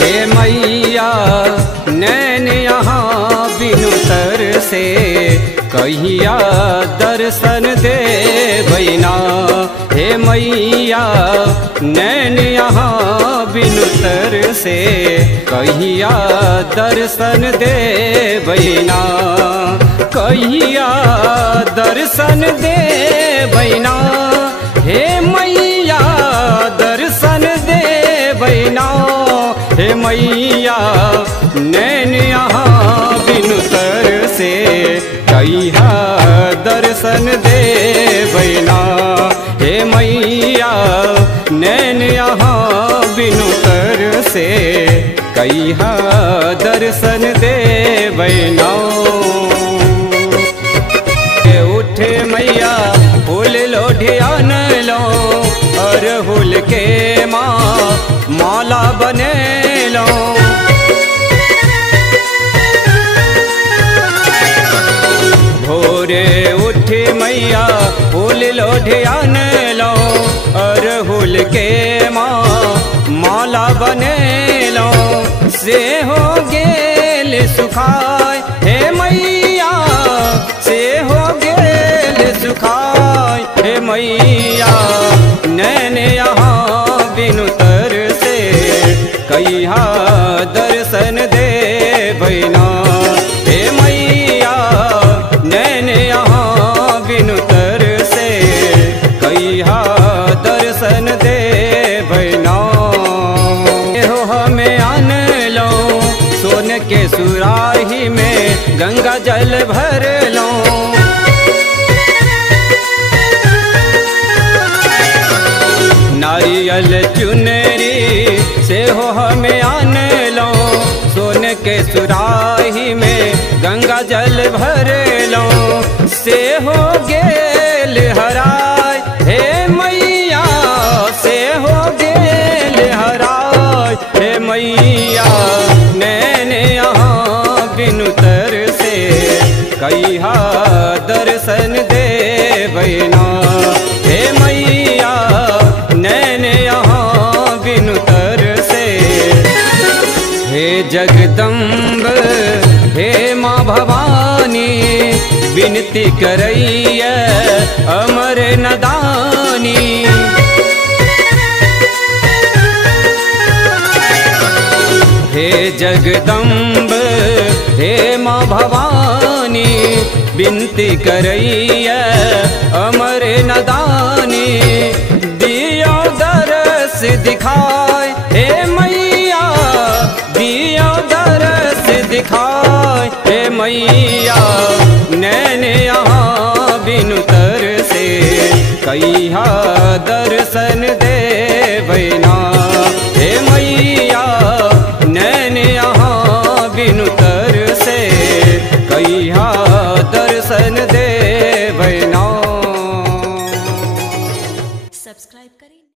हे मैया नैन यहाँ बिनु तर से कहिया दर्शन दे बैना। हे मैया नैन यहाँ बिनु तर से कहिया दर्शन दे बैना। कहिया दर्शन दे बैना। हे मैया दर्शन दे बैना। हे मैया नैन यहाँ बिनु तर से कहिया दर्शन दे बैना। हे मैया नैन यहाँ बिनु तर से कहिया दर्शन दे बैना। उठे मैया फूल लोढ़ियान लो अरहुल के माला बने लो। भोरे उठी मैया फूल लोढ़ियान लो अरहुल के माला बने लो। से हो गेल सुखाय हे मैया से हो गेल सुखाय। हे मैया नैन यहाँ बिनु तर से कहिया दर्शन दे बैना। हे मैया नैन यहाँ बिनु तर से कहिया दर्शन दे बैना। हो हमें आन लो सोन के सुराही में गंगा जल भर लो। नारियल चुनरी से हो हमें आन लो सोन के सुराही में गंगा जल भर लो। से हो गेल हराय हे मैया से हो गेल हराय। हे मैया नैन यहाँ बिनु तर से कहिया दर्शन दे बैना। हे मैया नैन यहाँ बिनु तर से। हे जगदम्ब हे माँ भवानी विनती करैया अमर नदानी। हे जगदम्ब हे माँ भवानी विनती करैया अमर नदानी। दियो दरस दिखाय हे मैया दियो दरस दिखाय। हे मैया नैन यहाँ बिनु तर से कहिया दर्शन दे बैना। हे मैया नैन यहाँ बिनु तर से कहिया दर्शन दे